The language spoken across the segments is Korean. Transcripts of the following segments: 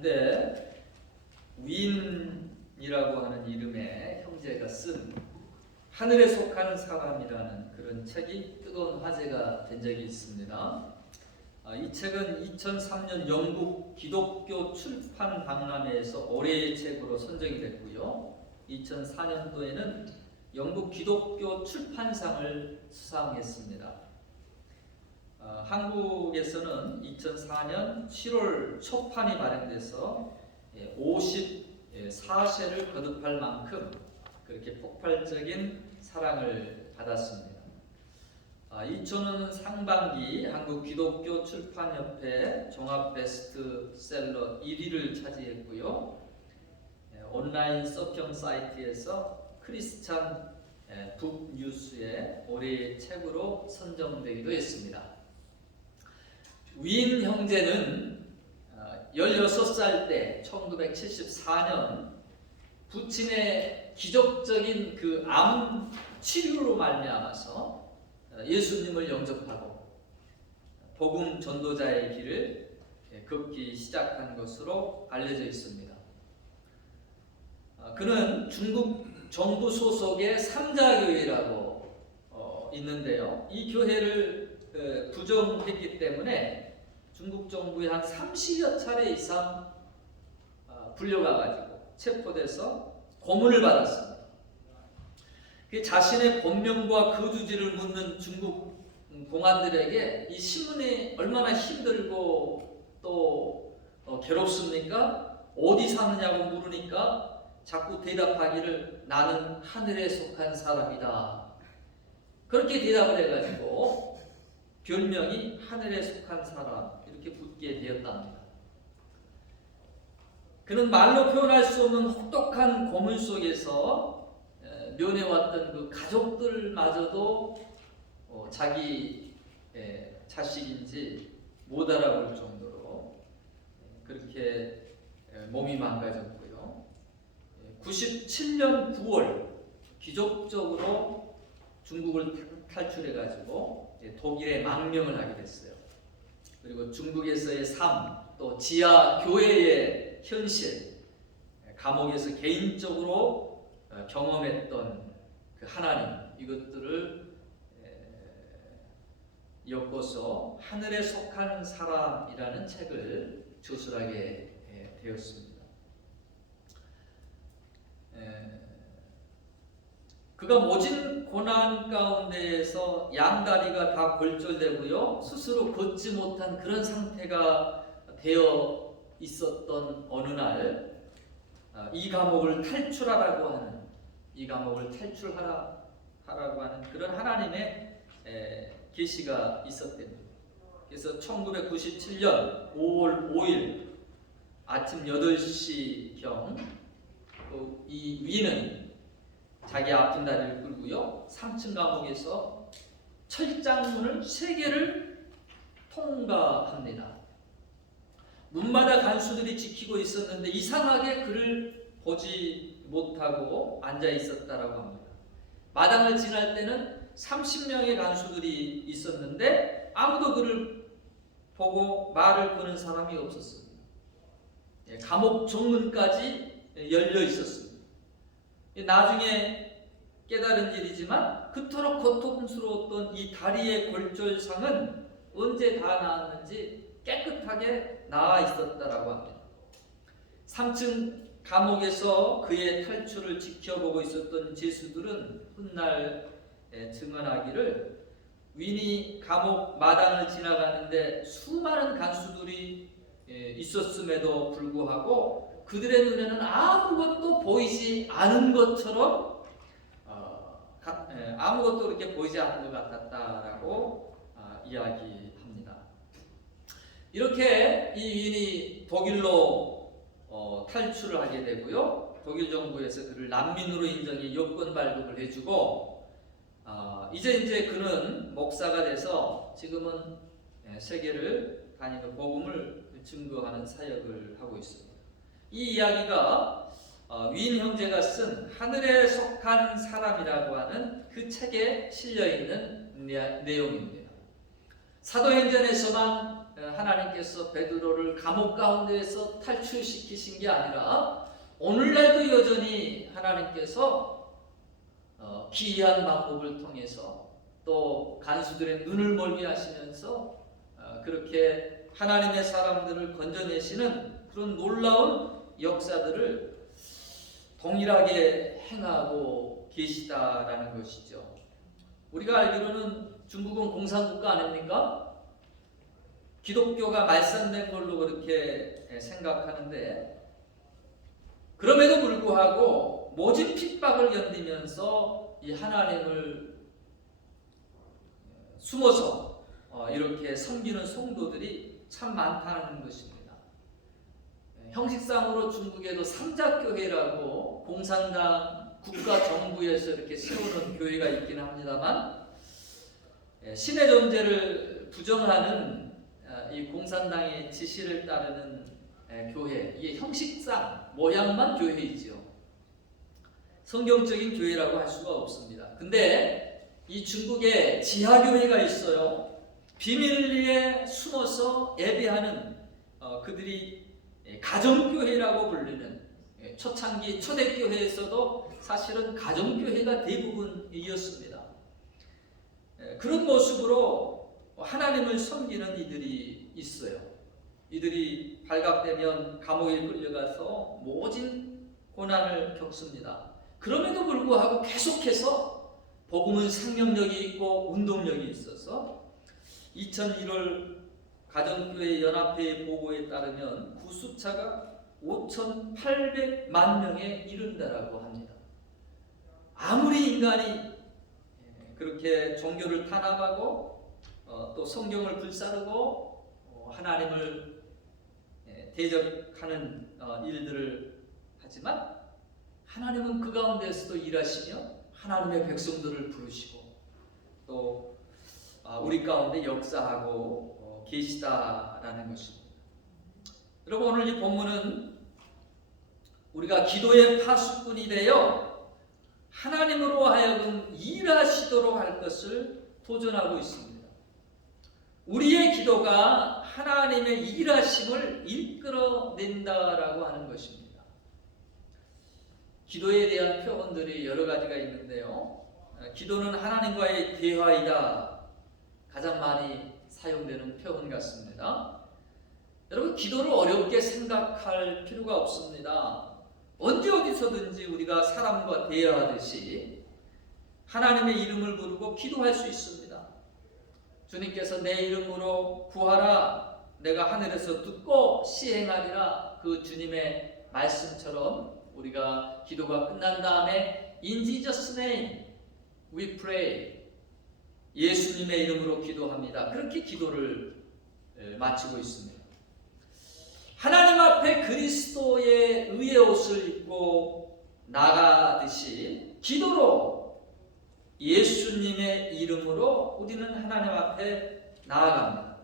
한때 윈이라고 하는 이름의 형제가 쓴 하늘에 속한 사람이라는 그런 책이 뜨거운 화제가 된 적이 있습니다. 이 책은 2003년 영국 기독교 출판 박람회에서 올해의 책으로 선정이 됐고요. 2004년도에는 영국 기독교 출판상을 수상했습니다. 한국에서는 2004년 7월 초판이 발행돼서 54세를 거듭할 만큼 그렇게 폭발적인 사랑을 받았습니다. 2000년 상반기 한국 기독교 출판협회 종합 베스트셀러 1위를 차지했고요. 온라인 서평 사이트에서 크리스찬 북 뉴스의 올해의 책으로 선정되기도 했습니다. 윈 형제는 16살 때 1974년 부친의 기적적인 그 암 치료로 말미암아서 예수님을 영접하고 복음 전도자의 길을 걷기 시작한 것으로 알려져 있습니다. 그는 중국 정부 소속의 삼자교회라고 있는데요. 이 교회를 부정했기 때문에 중국 정부에 한 30여 차례 이상 불려가가지고 체포돼서 고문을 받았습니다. 자신의 본명과 거주지를 묻는 중국 공안들에게 이 신문이 얼마나 힘들고 또 괴롭습니까? 어디 사느냐고 물으니까 자꾸 대답하기를 나는 하늘에 속한 사람이다. 그렇게 대답을 해가지고 별명이 하늘에 속한 사람 이렇게 붙게 되었답니다. 그는 말로 표현할 수 없는 혹독한 고문 속에서 면해왔던 그 가족들마저도 자기 자식인지 못 알아볼 정도로 그렇게 몸이 망가졌고요. 97년 9월 기적적으로 중국을 탈출해가지고 독일에 망명을 하게 됐어요. 그리고 중국에서의 삶, 또 지하 교회의 현실, 감옥에서 개인적으로 경험했던 그 하나님, 이것들을 엮어서 하늘에 속한 사람이라는 책을 저술하게 되었습니다. 그가 모진 고난 가운데에서 양다리가 다 골절되고요, 스스로 걷지 못한 그런 상태가 되어 있었던 어느 날, 이 감옥을 탈출하라고 하는, 이 감옥을 탈출하라고 하는 그런 하나님의 계시가 있었답니다. 그래서 1997년 5월 5일 아침 8시경 이 위는 자기 아픈 다리를 끌고요, 3층 감옥에서 철장문을 3개를 통과합니다. 문마다 간수들이 지키고 있었는데 이상하게 그를 보지 못하고 앉아 있었다라고 합니다. 마당을 지날 때는 30명의 간수들이 있었는데 아무도 그를 보고 말을 거는 사람이 없었습니다. 감옥 정문까지 열려 있었습니다. 나중에 깨달은 일이지만 그토록 고통스러웠던 이 다리의 골절상은 언제 다 나았는지 깨끗하게 나아 있었다라고 합니다. 3층 감옥에서 그의 탈출을 지켜보고 있었던 제수들은 훗날 증언하기를 윈이 감옥 마당을 지나가는데 수많은 간수들이 있었음에도 불구하고 그들의 눈에는 아무것도 보이지 않은 것처럼 아무것도 그렇게 보이지 않는 것 같았다라고 이야기합니다. 이렇게 이 윈이 독일로 탈출을 하게 되고요. 독일 정부에서 그를 난민으로 인정해 여권 발급을 해주고 이제 그는 목사가 돼서 지금은 세계를 다니며 복음을 증거하는 사역을 하고 있습니다. 이 이야기가 윈 형제가 쓴 하늘에 속한 사람이라고 하는 그 책에 실려있는 내용입니다. 사도행전에서만 하나님께서 베드로를 감옥 가운데에서 탈출시키신 게 아니라 오늘날도 여전히 하나님께서 기이한 방법을 통해서 또 간수들의 눈을 멀게 하시면서 그렇게 하나님의 사람들을 건져내시는 그런 놀라운 역사들을 동일하게 행하고 계시다라는 것이죠. 우리가 알기로는 중국은 공산국가 아닙니까? 기독교가 말살된 걸로 그렇게 생각하는데, 그럼에도 불구하고 모진 핍박을 견디면서 이 하나님을 숨어서 이렇게 섬기는 성도들이 참 많다는 것입니다. 형식상으로 중국에도 삼자교회라고 공산당 국가 정부에서 이렇게 세우는 교회가 있기는 합니다만, 신의 존재를 부정하는 이 공산당의 지시를 따르는 교회, 이게 형식상 모양만 교회이지요. 성경적인 교회라고 할 수가 없습니다. 근데 이 중국에 지하교회가 있어요. 비밀리에 숨어서 예배하는 그들이 가정교회라고 불리는, 초창기 초대교회에서도 사실은 가정교회가 대부분이었습니다. 그런 모습으로 하나님을 섬기는 이들이 있어요. 이들이 발각되면 감옥에 끌려가서 모진 고난을 겪습니다. 그럼에도 불구하고 계속해서 복음은 생명력이 있고 운동력이 있어서 2001월 가정교회 연합회의 보고에 따르면 구수차가 5,800만 명에 이른다라고 합니다. 아무리 인간이 그렇게 종교를 탄압하고 또 성경을 불사르고 하나님을 대적하는 일들을 하지만 하나님은 그 가운데서도 일하시며 하나님의 백성들을 부르시고 또 우리 가운데 역사하고 계시다라는 것입니다. 여러분, 오늘 이 본문은 우리가 기도의 파수꾼이 되어 하나님으로 하여금 일하시도록 할 것을 도전하고 있습니다. 우리의 기도가 하나님의 일하심을 이끌어낸다라고 하는 것입니다. 기도에 대한 표현들이 여러 가지가 있는데요. 기도는 하나님과의 대화이다. 가장 많이 사용되는 표현 같습니다. 여러분, 기도를 어렵게 생각할 필요가 없습니다. 언제 어디서든지 우리가 사람과 대화하듯이 하나님의 이름을 부르고 기도할 수 있습니다. 주님께서 내 이름으로 구하라, 내가 하늘에서 듣고 시행하리라, 그 주님의 말씀처럼 우리가 기도가 끝난 다음에 In Jesus' name we pray, 예수님의 이름으로 기도합니다. 그렇게 기도를 마치고 있습니다. 하나님 앞에 그리스도의 의의 옷을 입고 나가듯이 기도로 예수님의 이름으로 우리는 하나님 앞에 나아갑니다.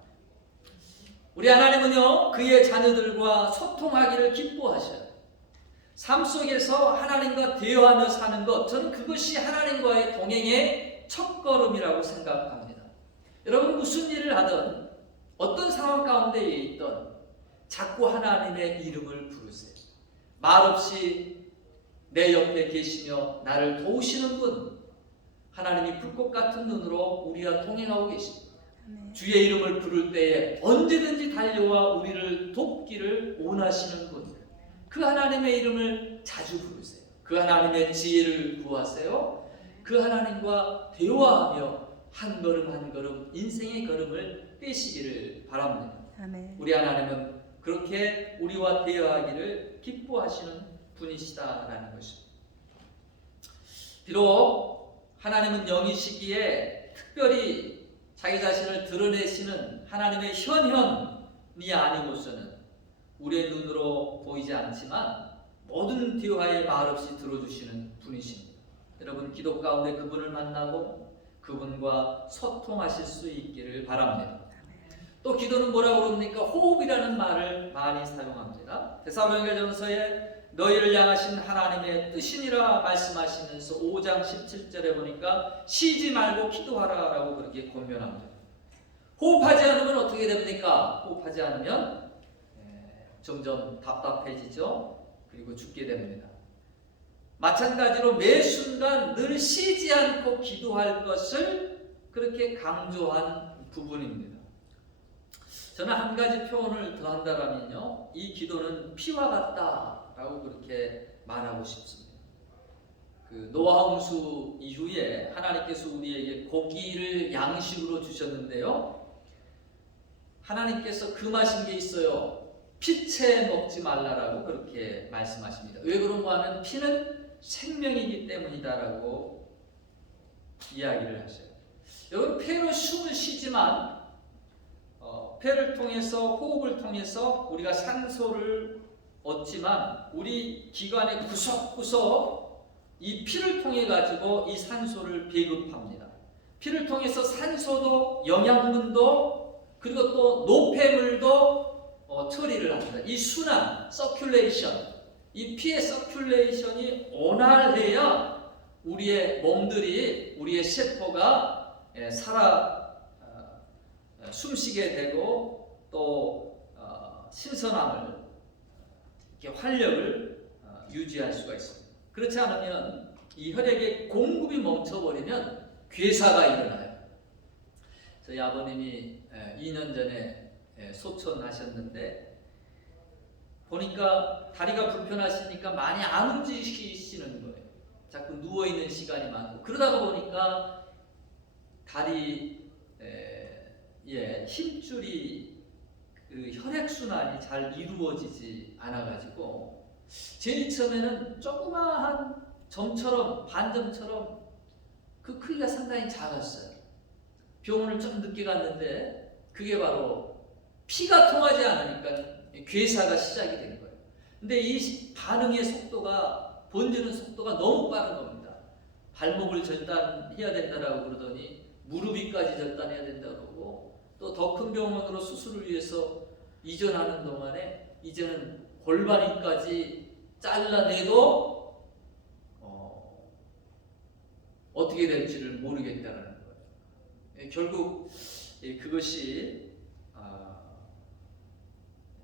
우리 하나님은요, 그의 자녀들과 소통하기를 기뻐하셔요. 삶 속에서 하나님과 대화하며 사는 것, 저는 그것이 하나님과의 동행의 첫걸음이라고 생각합니다. 여러분, 무슨 일을 하든 어떤 상황 가운데에 있든 자꾸 하나님의 이름을 부르세요. 말없이 내 옆에 계시며 나를 도우시는 분, 하나님이 불꽃 같은 눈으로 우리와 동행하고 계십니다. 주의 이름을 부를 때에 언제든지 달려와 우리를 돕기를 원하시는 분, 그 하나님의 이름을 자주 부르세요. 그 하나님의 지혜를 구하세요. 그 하나님과 대화하며 한 걸음 한 걸음 인생의 걸음을 떼시기를 바랍니다. 아멘. 우리 하나님은 그렇게 우리와 대화하기를 기뻐하시는 분이시다라는 것입니다. 비록 하나님은 영이시기에 특별히 자기 자신을 드러내시는 하나님의 현현이 아니고서는 우리의 눈으로 보이지 않지만 모든 대화에 말없이 들어주시는 분이십니다. 여러분, 기도 가운데 그분을 만나고 그분과 소통하실 수 있기를 바랍니다. 또 기도는 뭐라고 그럽니까? 호흡이라는 말을 많이 사용합니다. 데살로니가전서에 너희를 향하신 하나님의 뜻이니라 말씀하시면서 5장 17절에 보니까 쉬지 말고 기도하라 라고 그렇게 권면합니다. 호흡하지 않으면 어떻게 됩니까? 호흡하지 않으면 점점 답답해지죠. 그리고 죽게 됩니다. 마찬가지로 매 순간 늘 쉬지 않고 기도할 것을 그렇게 강조한 부분입니다. 저는 한 가지 표현을 더 한다면요, 이 기도는 피와 같다라고 그렇게 말하고 싶습니다. 그 노아 홍수 이후에 하나님께서 우리에게 고기를 양식으로 주셨는데요, 하나님께서 금하신 게 있어요. 피채 먹지 말라라고 그렇게 말씀하십니다. 왜 그런가 하면 피는 생명이기 때문이다라고 이야기를 하셔요. 여러분, 폐로 숨을 쉬지만 폐를 통해서, 호흡을 통해서 우리가 산소를 얻지만 우리 기관의 구석구석 이 피를 통해 가지고 이 산소를 배급합니다. 피를 통해서 산소도 영양분도 그리고 또 노폐물도 처리를 합니다. 이 순환, 서큘레이션, 이 피의 서큘레이션이 원활해야 우리의 몸들이, 우리의 세포가 숨쉬게 되고 또 신선함을, 이렇게 활력을 유지할 수가 있습니다. 그렇지 않으면 이 혈액의 공급이 멈춰버리면 괴사가 일어나요. 저희 아버님이 2년 전에 소천하셨는데 보니까 다리가 불편하시니까 많이 안 움직이시는 거예요. 자꾸 누워있는 시간이 많고, 그러다가 보니까 다리에 힘줄이, 그 혈액순환이 잘 이루어지지 않아가지고 제일 처음에는 조그마한 점처럼, 반점처럼 그 크기가 상당히 작았어요. 병원을 좀 늦게 갔는데 그게 바로 피가 통하지 않으니까 괴사가 시작이 된 거예요. 근데 이 반응의 속도가, 번지는 속도가 너무 빠른 겁니다. 발목을 절단해야 된다라고 그러더니 무릎이까지 절단해야 된다고 그러고, 또 더 큰 병원으로 수술을 위해서 이전하는 동안에 이제는 골반이까지 잘라내도 어떻게 될지를 모르겠다는 거예요. 결국 그것이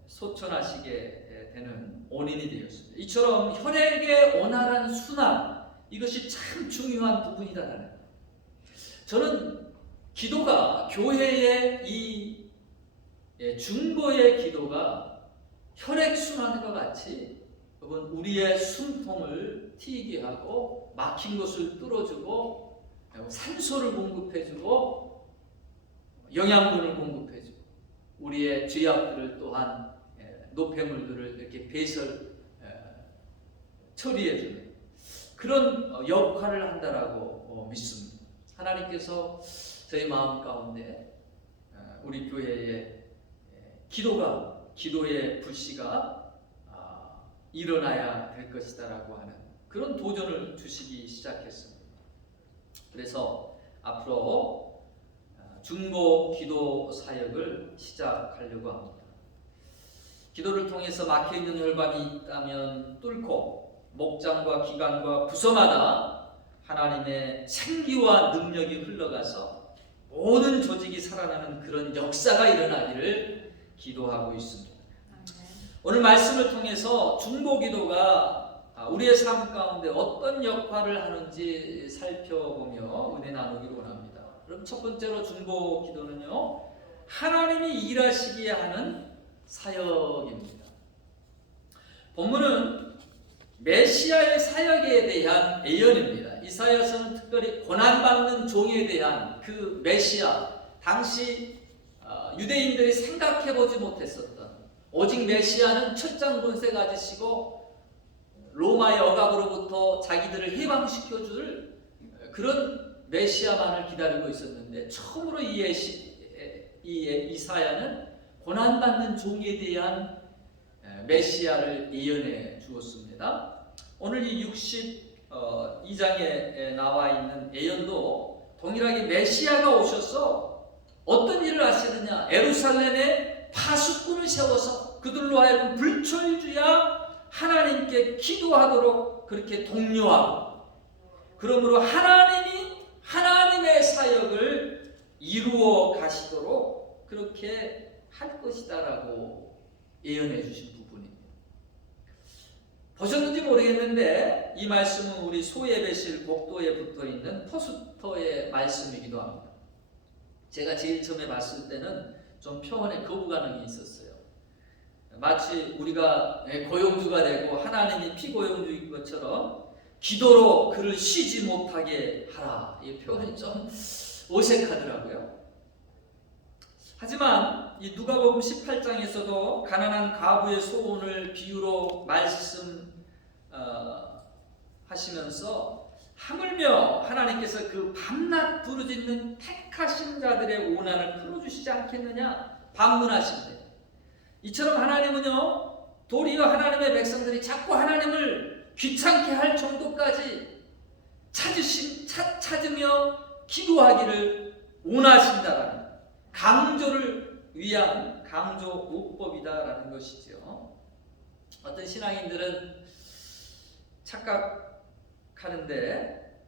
소천하시게 되는 원인이 되었습니다. 이처럼 혈액의 원활한 순환, 이것이 참 중요한 부분이다라는 거예요. 저는 기도가, 교회의 이 중보의 기도가 혈액 순환과 같이 우리의 숨통을 트이게 하고 막힌 것을 뚫어주고 산소를 공급해주고 영양분을 공급해주고 우리의 죄악들을 또한 노폐물들을 이렇게 처리해주는 그런 역할을 한다라고 믿습니다. 하나님께서 저희 마음 가운데 우리 교회의 기도의 불씨가 일어나야 될 것이다라고 하는 그런 도전을 주시기 시작했습니다. 그래서 앞으로 중보 기도 사역을 시작하려고 합니다. 기도를 통해서 막혀있는 혈관이 있다면 뚫고 목장과 기관과 부서마다 하나님의 생기와 능력이 흘러가서 모든 조직이 살아나는 그런 역사가 일어나기를 기도하고 있습니다. 오늘 말씀을 통해서 중보 기도가 우리의 삶 가운데 어떤 역할을 하는지 살펴보며 은혜 나누기를 원합니다. 그럼 첫 번째로 중보 기도는요, 하나님이 일하시게 하는 사역입니다. 본문은 메시아의 사역에 대한 예언입니다. 이사야서는 특별히 고난받는 종에 대한 그 메시아, 당시 유대인들이 생각해보지 못했었던, 오직 메시아는 철장 권세 가지시고 로마의 억압으로부터 자기들을 해방시켜줄 그런 메시아만을 기다리고 있었는데, 처음으로 이사야는 고난받는 종에 대한 메시아를 예언해 주었습니다. 오늘 이 62장에 나와 있는 예언도 동일하게 메시아가 오셔서 어떤 일을 하시느냐, 예루살렘에 파수꾼을 세워서 그들로 하여금 불철주야 하나님께 기도하도록 그렇게 독려하고, 그러므로 하나님이 하나님의 사역을 이루어 가시도록 그렇게 할 것이다라고 예언해 주신 부분입니다. 보셨는지 모르겠는데 이 말씀은 우리 소예배실 복도에 붙어있는 포스터의 말씀이기도 합니다. 제가 제일 처음에 봤을 때는 좀 표현에 거부감이 있었어요. 마치 우리가 고용주가 되고 하나님이 피고용주인 것처럼 기도로 그를 쉬지 못하게 하라. 이 표현이 좀 어색하더라고요. 하지만 이 누가복음 18장에서도 가난한 가부의 소원을 비유로 말씀하시면서 하물며 하나님께서 그 밤낮 부르짖는 택하신 자들의 원한을 풀어주시지 않겠느냐 반문하신대. 이처럼 하나님은요, 도리어 하나님의 백성들이 자꾸 하나님을 귀찮게 할 정도까지 찾으며 기도하기를 원하신다라는 강조를 위한 강조오법이다라는 것이죠. 어떤 신앙인들은 착각하는데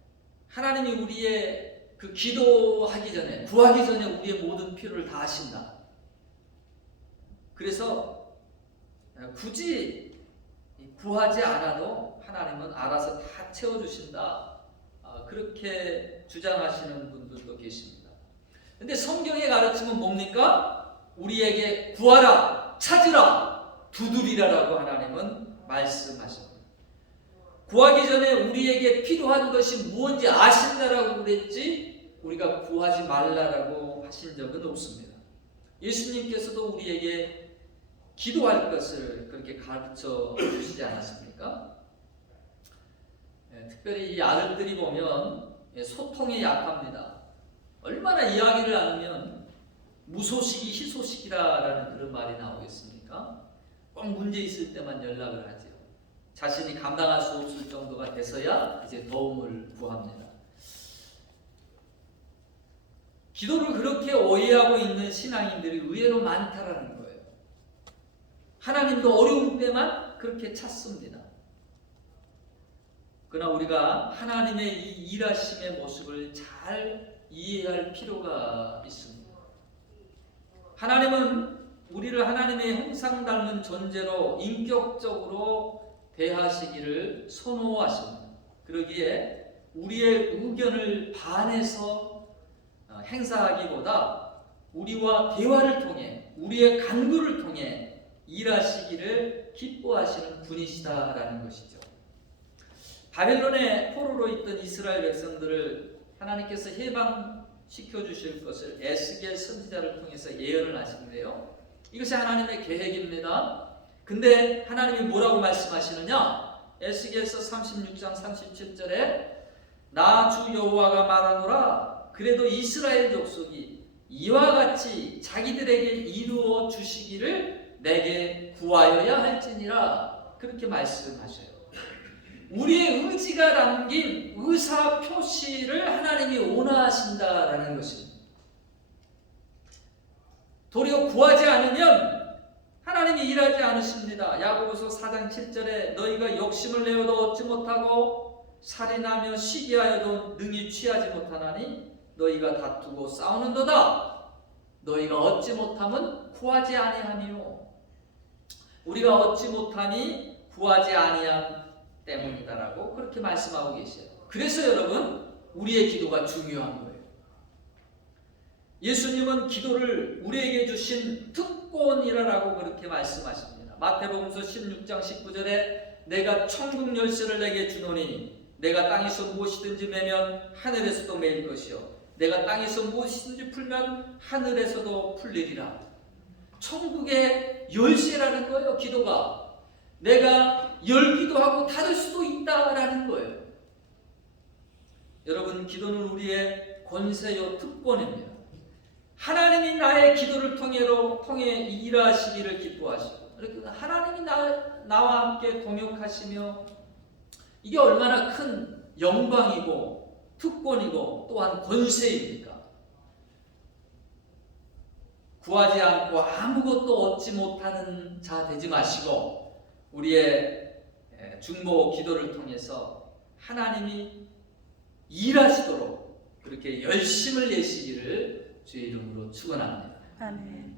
하나님이 우리의 그 기도하기 전에, 구하기 전에 우리의 모든 필요를 다 하신다. 그래서 굳이 구하지 않아도 하나님은 알아서 다 채워주신다. 그렇게 주장하시는 분들도 계십니다. 근데 성경의 가르침은 뭡니까? 우리에게 구하라, 찾으라, 두드리라라고 하나님은 말씀하십니다. 구하기 전에 우리에게 필요한 것이 무엇인지 아신다라고 그랬지 우리가 구하지 말라라고 하신 적은 없습니다. 예수님께서도 우리에게 기도할 것을 그렇게 가르쳐 주시지 않았습니까? 특별히 이 아들들이 보면 소통에 약합니다. 얼마나 이야기를 나누면 무소식이 희소식이라는 그런 말이 나오겠습니까? 꼭 문제 있을 때만 연락을 하죠. 자신이 감당할 수 없을 정도가 돼서야 이제 도움을 구합니다. 기도를 그렇게 오해하고 있는 신앙인들이 의외로 많다라는 거예요. 하나님도 어려운 때만 그렇게 찾습니다. 그러나 우리가 하나님의 이 일하심의 모습을 잘 이해할 필요가 있습니다. 하나님은 우리를 하나님의 형상 닮은 존재로 인격적으로 대하시기를 선호하십니다. 그러기에 우리의 의견을 반해서 행사하기보다 우리와 대화를 통해 우리의 간구를 통해 일하시기를 기뻐하시는 분이시다라는 것이죠. 바벨론의 포로로 있던 이스라엘 백성들을 하나님께서 해방시켜 주실 것을 에스겔 선지자를 통해서 예언을 하시는데요. 이것이 하나님의 계획입니다. 근데 하나님이 뭐라고 말씀하시느냐? 에스겔서 36장 37절에 나 주 여호와가 말하노라 그래도 이스라엘 족속이 이와 같이 자기들에게 이루어 주시기를 내게 구하여야 할지니라 그렇게 말씀하셔요. 우리의 의지가 담긴 의사 표시를 하나님이 원하신다라는 것입니다. 도리어 구하지 않으면 하나님이 일하지 않으십니다. 야고보서 4장 7절에 너희가 욕심을 내어도 얻지 못하고 살인하며 시기하여도 능히 취하지 못하나니 너희가 다투고 싸우는도다. 너희가 얻지 못하면 구하지 아니하니요. 우리가 얻지 못하니 구하지 아니함 때문이다라고 그렇게 말씀하고 계세요. 그래서 여러분 우리의 기도가 중요한 거예요. 예수님은 기도를 우리에게 주신 특권이라고 그렇게 말씀하십니다. 마태복음서 16장 19절에 내가 천국 열쇠를 내게 주노니 내가 땅에서 무엇이든지 매면 하늘에서도 매일 것이요 내가 땅에서 무엇이든지 풀면 하늘에서도 풀리리라. 천국의 열쇠라는 거예요. 기도가 내가 열기도 하고 닫을 수도 있다라는 거예요. 여러분 기도는 우리의 권세요 특권입니다. 하나님이 나의 기도를 통해 일하시기를 기뻐하시고 하나님이 나와 함께 동역하시며 이게 얼마나 큰 영광이고 특권이고 또한 권세입니까? 구하지 않고 아무것도 얻지 못하는 자 되지 마시고 우리의 중보 기도를 통해서 하나님이 일하시도록 그렇게 열심을 내시기를 주의 이름으로 축원합니다. 아멘.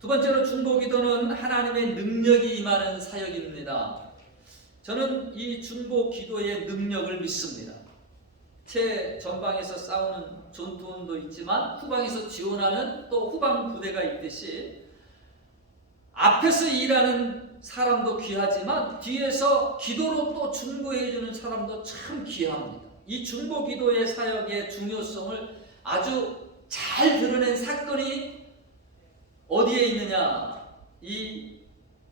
두 번째로 중보기도는 하나님의 능력이 임하는 사역입니다. 저는 이 중보기도의 능력을 믿습니다. 최전방에서 싸우는 전투원도 있지만 후방에서 지원하는 또 후방 부대가 있듯이 앞에서 일하는 사람도 귀하지만 뒤에서 기도로 또 중보해주는 사람도 참 귀합니다. 이 중보기도의 사역의 중요성을 아주 잘 드러낸 사건이 어디에 있느냐? 이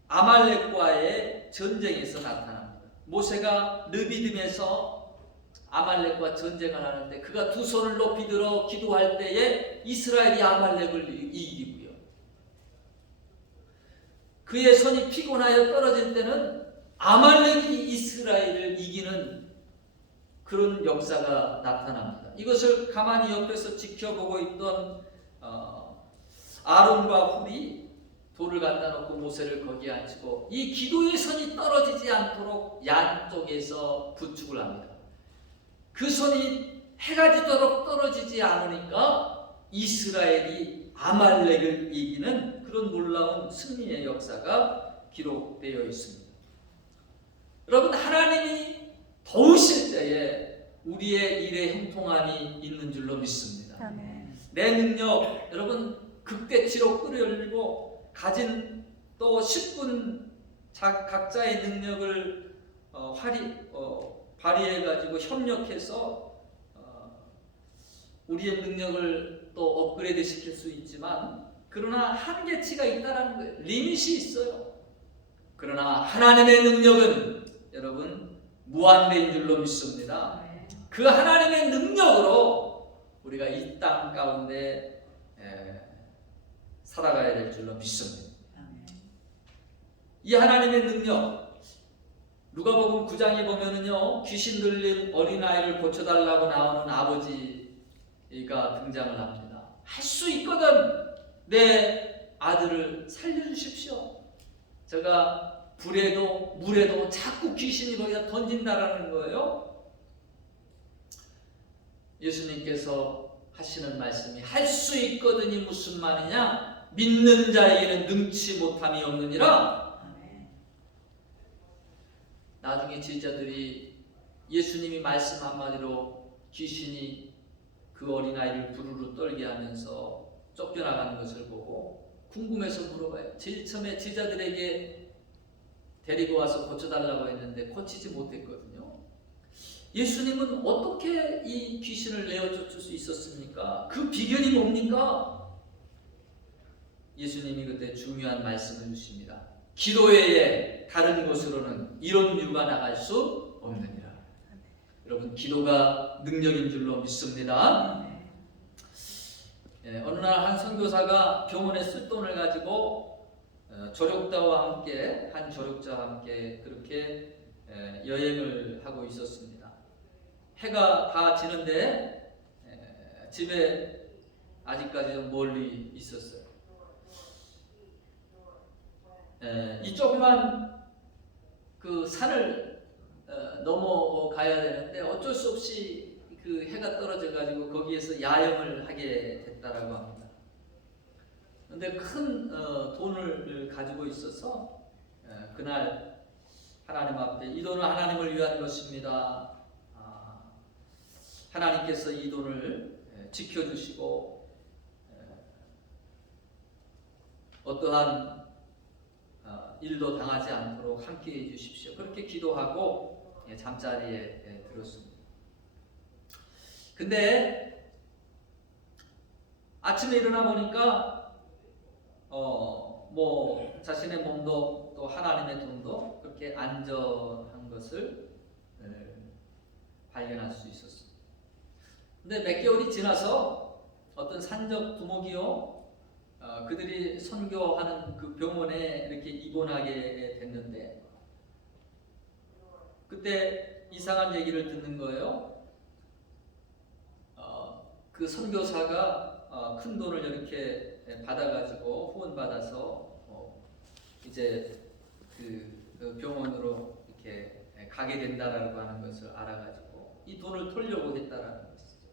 아말렉과의 전쟁에서 나타납니다. 모세가 르비딤에서 아말렉과 전쟁을 하는데 그가 두 손을 높이 들어 기도할 때에 이스라엘이 아말렉을 이기고요. 그의 손이 피곤하여 떨어질 때는 아말렉이 이스라엘을 이기는 그런 역사가 나타납니다. 이것을 가만히 옆에서 지켜보고 있던 아론과 훌이 돌을 갖다 놓고 모세를 거기에 앉히고 이 기도의 선이 떨어지지 않도록 양쪽에서 부축을 합니다. 그 손이 해가 지도록 떨어지지 않으니까 이스라엘이 아말렉을 이기는 그런 놀라운 승리의 역사가 기록되어 있습니다. 여러분, 하나님이 도우실 때에 우리의 일에 형통함이 있는 줄로 믿습니다. 아멘. 내 능력, 여러분 극대치로 끌어올리고 가진 또 10분 각자의 능력을 발휘해가지고 협력해서 우리의 능력을 또 업그레이드 시킬 수 있지만 그러나 한계치가 있다는 거예요. 리밋이 있어요. 그러나 하나님의 능력은 여러분 무한대인 줄로 믿습니다. 그 하나님의 능력으로 우리가 이 땅 가운데 살아가야 될 줄로 믿습니다. 이 하나님의 능력, 누가복음 9장에 보면은요, 귀신 들린 어린아이를 고쳐달라고 나오는 아버지가 등장을 합니다. 할 수 있거든. 내 아들을 살려주십시오. 제가 불에도 물에도 자꾸 귀신이 거기다 던진다라는 거예요. 예수님께서 하시는 말씀이 할 수 있거든이 무슨 말이냐? 믿는 자에게는 능치 못함이 없느니라. 나중에 제자들이 예수님이 말씀 한마디로 귀신이 그 어린아이를 부르르 떨게 하면서 쫓겨나가는 것을 보고 궁금해서 물어봐요. 제일 처음에 제자들에게 데리고 와서 고쳐달라고 했는데 고치지 못했거든요. 예수님은 어떻게 이 귀신을 내어쫓을 수 있었습니까? 그 비결이 뭡니까? 예수님이 그때 중요한 말씀을 주십니다. 기도 외에 다른 곳으로는 이런 유가 나갈 수 없느니라. 여러분, 기도가 능력인 줄로 믿습니다. 어느 날 한 선교사가 병원에 쓸 돈을 가지고 조력자와 함께 그렇게 여행을 하고 있었습니다. 해가 다 지는데 집에 아직까지 좀 멀리 있었어요. 이 조그만 그 산을 넘어가야 되는데 어쩔 수 없이 그 해가 떨어져 가지고 거기에서 야영을 하게 됐다라고 합니다. 그런데 큰 돈을 가지고 있어서 그날 하나님 앞에 이 돈은 하나님을 위한 것입니다. 하나님께서 이 돈을 지켜주시고 어떠한 일도 당하지 않도록 함께해 주십시오. 그렇게 기도하고 잠자리에 들었습니다. 근데 아침에 일어나 보니까 자신의 몸도 또 하나님의 돈도 그렇게 안전한 것을 발견할 수 있었습니다. 근데 몇 개월이 지나서 어떤 산적 두목이요, 그들이 선교하는 그 병원에 이렇게 입원하게 됐는데 그때 이상한 얘기를 듣는 거예요. 그 선교사가 큰 돈을 이렇게 받아가지고 후원받아서 이제 그 병원으로 이렇게 가게 된다라고 하는 것을 알아가지고 이 돈을 털려고 했다라는 것이죠.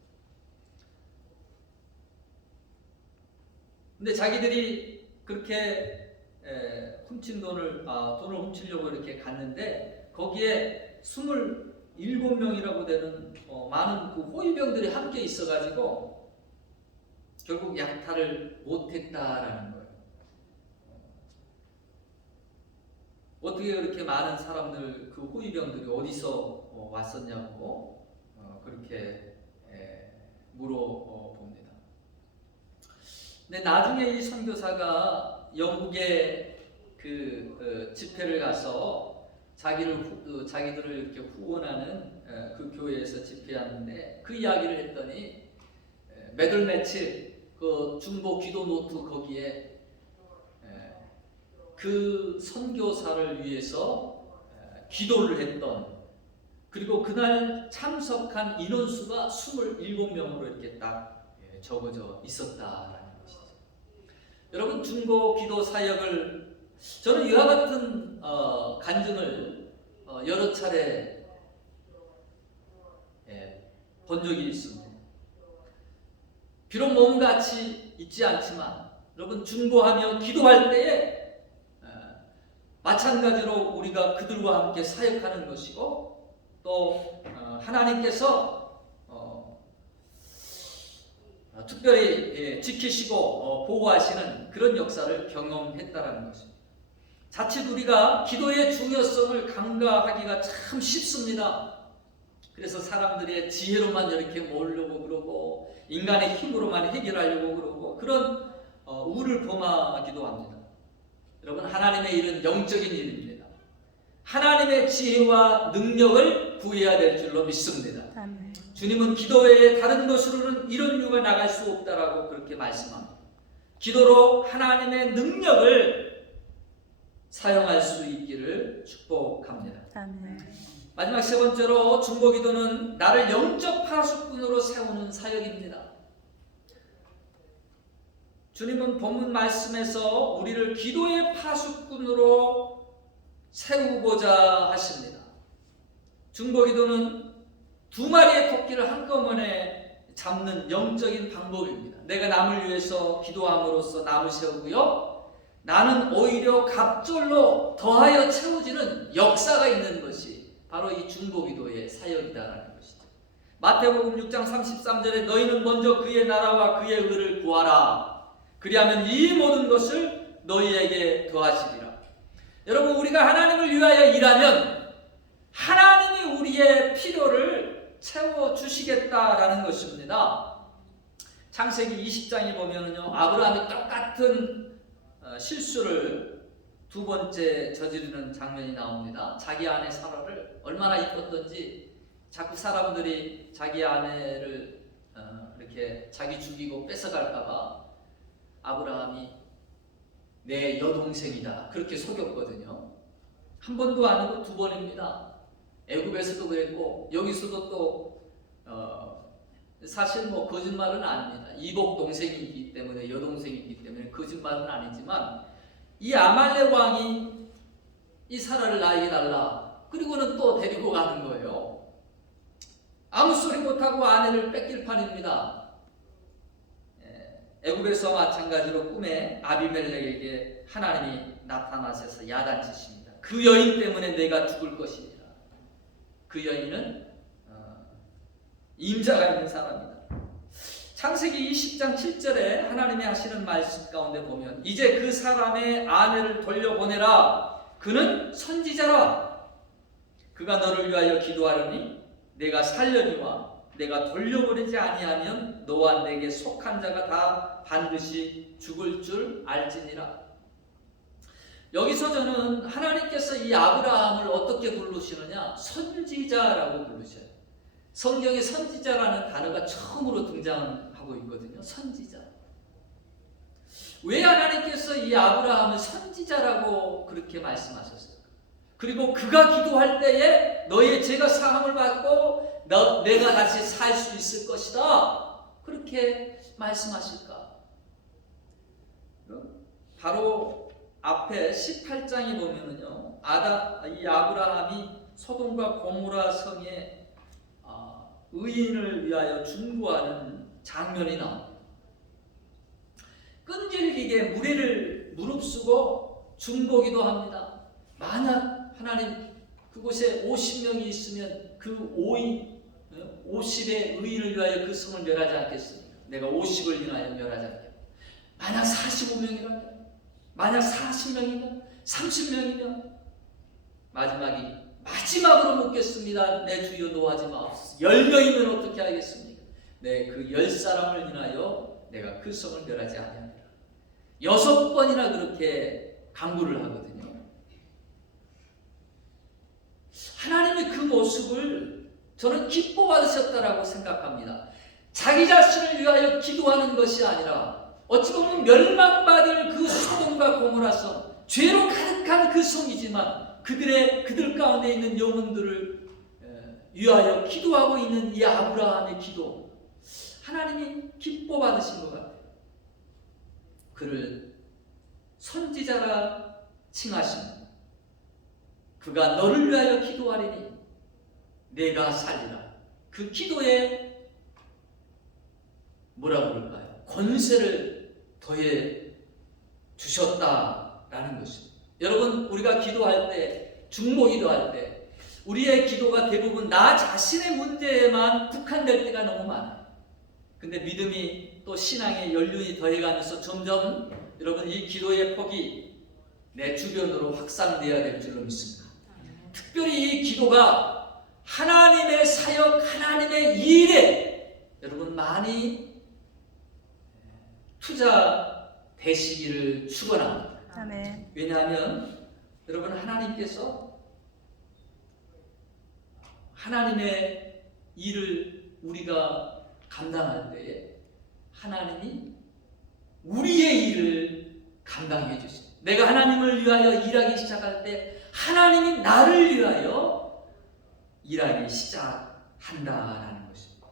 근데 자기들이 그렇게 훔친 돈을 훔치려고 이렇게 갔는데 거기에 27명이라고 되는 많은 그 호위병들이 함께 있어가지고 결국 약탈을 못했다라는 거예요. 어떻게 그렇게 많은 사람들, 그 호위병들이 어디서 왔었냐고 그렇게 물어봅니다. 근데 나중에 이 선교사가 영국에 그 집회를 가서 자기들을 이렇게 후원하는 그 교회에서 집회하는데 그 이야기를 했더니 매달 며칠 그 중보 기도 노트 거기에 그 선교사를 위해서 기도를 했던, 그리고 그날 참석한 인원수가 27명으로 이렇게 딱 적어져 있었다라는 것이죠. 여러분, 중보 기도 사역을 저는 이와 같은 간증을 여러 차례 본 적이 있습니다. 비록 몸같이 있지 않지만 여러분, 중보하며 기도할 때에 마찬가지로 우리가 그들과 함께 사역하는 것이고 또 하나님께서 특별히 지키시고 보호하시는 그런 역사를 경험했다라는 것입니다. 자칫 우리가 기도의 중요성을 간과하기가 참 쉽습니다. 그래서 사람들의 지혜로만 이렇게 모으려고 그러고 인간의 힘으로만 해결하려고 그러고 그런 우를 범하기도 합니다. 여러분, 하나님의 일은 영적인 일입니다. 하나님의 지혜와 능력을 구해야 될 줄로 믿습니다. 아멘. 주님은 기도 외에 다른 것으로는 이런 이유가 나갈 수 없다라고 그렇게 말씀합니다. 기도로 하나님의 능력을 사용할 수 있기를 축복합니다. 아멘. 마지막 세 번째로 중보기도는 나를 영적 파수꾼으로 세우는 사역입니다. 주님은 본문 말씀에서 우리를 기도의 파수꾼으로 세우고자 하십니다. 중보기도는 두 마리의 토끼를 한꺼번에 잡는 영적인 방법입니다. 내가 남을 위해서 기도함으로써 남을 세우고요, 나는 오히려 갑절로 더하여 채워지는 역사가 있는 것이 바로 이 중보기도의 사역이다라는 것이죠. 마태복음 6장 33절에 너희는 먼저 그의 나라와 그의 의를 구하라. 그리하면 이 모든 것을 너희에게 더하시리라. 여러분, 우리가 하나님을 위하여 일하면 하나님이 우리의 필요를 채워주시겠다라는 것입니다. 창세기 20장에 보면은요, 아브라함이 똑같은 실수를 두 번째 저지르는 장면이 나옵니다. 자기 아내 사라를 얼마나 이뻤던지 자꾸 사람들이 자기 아내를 이렇게 자기 죽이고 뺏어갈까봐 아브라함이 내 여동생이다 그렇게 속였거든요. 한 번도 아니고 두 번입니다. 애굽에서도 그랬고 여기서도 또 사실 뭐 거짓말은 아닙니다. 이복 동생이기 때문에, 여동생이기 때문에 거짓말은 아니지만 이 아말렉 왕이 이 사라를 나에게 달라, 그리고는 또 데리고 가는 거예요. 아무 소리 못하고 아내를 뺏길 판입니다. 애굽에서 마찬가지로 꿈에 아비멜렉에게 하나님이 나타나셔서 야단치십니다. 그 여인 때문에 내가 죽을 것이니라. 그 여인은 임자가 있는 사람이다. 창세기 20장 7절에 하나님이 하시는 말씀 가운데 보면 이제 그 사람의 아내를 돌려보내라. 그는 선지자라. 그가 너를 위하여 기도하려니 내가 살려니와 내가 돌려보내지 아니하면 너와 내게 속한 자가 다 반드시 죽을 줄 알지니라. 여기서 저는 하나님께서 이 아브라함을 어떻게 부르시느냐, 선지자라고 부르셔요. 성경에 선지자라는 단어가 처음으로 등장하고 있거든요. 선지자. 왜 하나님께서 이 아브라함을 선지자라고 그렇게 말씀하셨어요? 그리고 그가 기도할 때에 너의 죄가 사함을 받고 내가 다시 살 수 있을 것이다, 그렇게 말씀하실까? 바로 앞에 18장에 보면은요, 이 아브라함이 소돔과 고모라 성의 의인을 위하여 중보하는 장면이 나옵니다. 끈질기게 무례를 무릅쓰고 중보기도 합니다. 만약 하나님 그곳에 50명이 있으면 그 50의 의인을 위하여 그 성을 멸하지 않겠습니까? 내가 50을 인하여 멸하지 않겠습니까? 만약 45명이라면, 만약 40명이면, 30명이면 마지막으로 묻겠습니다. 내 주여 노하지 마옵소서. 10명이면 어떻게 하겠습니까? 그 10사람을 인하여 내가 그 성을 멸하지 아니하리라. 6번이나 그렇게 강구를 하거든요. 하나님의 그 모습을 저는 기뻐 받으셨다라고 생각합니다. 자기 자신을 위하여 기도하는 것이 아니라 어찌 보면 멸망받을 그 소돔과 고모라 성, 죄로 가득한 그 성이지만 그들 가운데 있는 영혼들을 위하여 기도하고 있는 이 아브라함의 기도, 하나님이 기뻐 받으신 것 같아요. 그를 선지자라 칭하십니다. 그가 너를 위하여 기도하리니 내가 살리라. 그 기도에 뭐라 그럴까요? 권세를 더해 주셨다라는 것입니다. 여러분, 우리가 기도할 때, 중보기도할 때 우리의 기도가 대부분 나 자신의 문제에만 국한될 때가 너무 많아요. 근데 믿음이 또 신앙의 연륜이 더해가면서 점점 여러분 이 기도의 폭이 내 주변으로 확산되어야 될 줄로 믿습니다. 특별히 이 기도가 하나님의 사역, 하나님의 일에 여러분 많이 투자되시기를 축원합니다. 아멘. 왜냐하면 여러분 하나님께서 하나님의 일을 우리가 감당할 때에 하나님이 우리의 일을 감당해 주십니다. 내가 하나님을 위하여 일하기 시작할 때 하나님이 나를 위하여 일하기 시작한다라는 것입니다.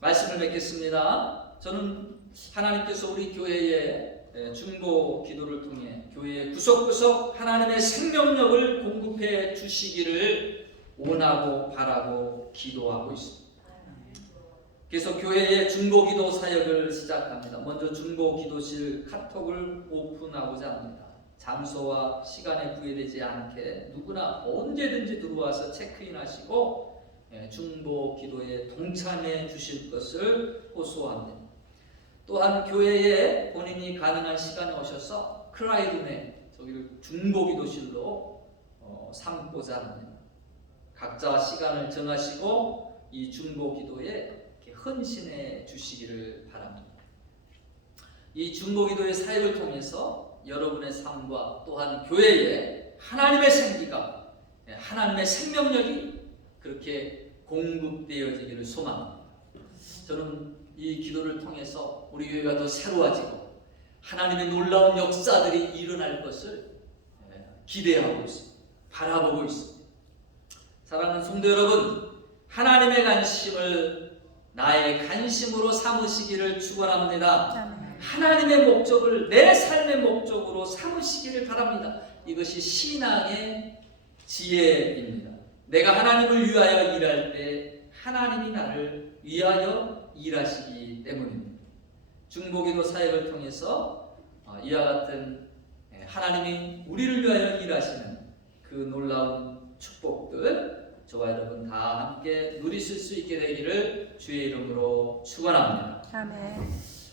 말씀을 맺겠습니다. 저는 하나님께서 우리 교회에 중보 기도를 통해 교회의 구석구석 하나님의 생명력을 공급해 주시기를 원하고 바라고 기도하고 있습니다. 그래서 교회의 중보 기도 사역을 시작합니다. 먼저 중보 기도실 카톡을 오픈하고자 합니다. 장소와 시간에 구애되지 않게 누구나 언제든지 들어와서 체크인하시고 중보 기도에 동참해 주실 것을 호소합니다. 또한 교회에 본인이 가능한 시간에 오셔서 크라이룸에 저기를 중보 기도실로 삼고자 합니다. 각자 시간을 정하시고 이 중보 기도에 헌신해 주시기를 바랍니다. 이 중보 기도의 사역을 통해서 여러분의 삶과 또한 교회에 하나님의 생기가, 하나님의 생명력이 그렇게 공급되어지기를 소망합니다. 저는 이 기도를 통해서 우리 교회가 더 새로워지고 하나님의 놀라운 역사들이 일어날 것을 기대하고 있습니다. 바라보고 있습니다. 사랑하는 성도 여러분, 하나님의 관심을 나의 관심으로 삼으시기를 축원합니다. 하나님의 목적을 내 삶의 목적으로 삼으시기를 바랍니다. 이것이 신앙의 지혜입니다. 내가 하나님을 위하여 일할 때 하나님이 나를 위하여 일하시기 때문입니다. 중보기도 사역을 통해서 이와 같은 하나님이 우리를 위하여 일하시는 그 놀라운 축복들 저와 여러분 다 함께 누리실 수 있게 되기를 주의 이름으로 축원합니다. 아멘.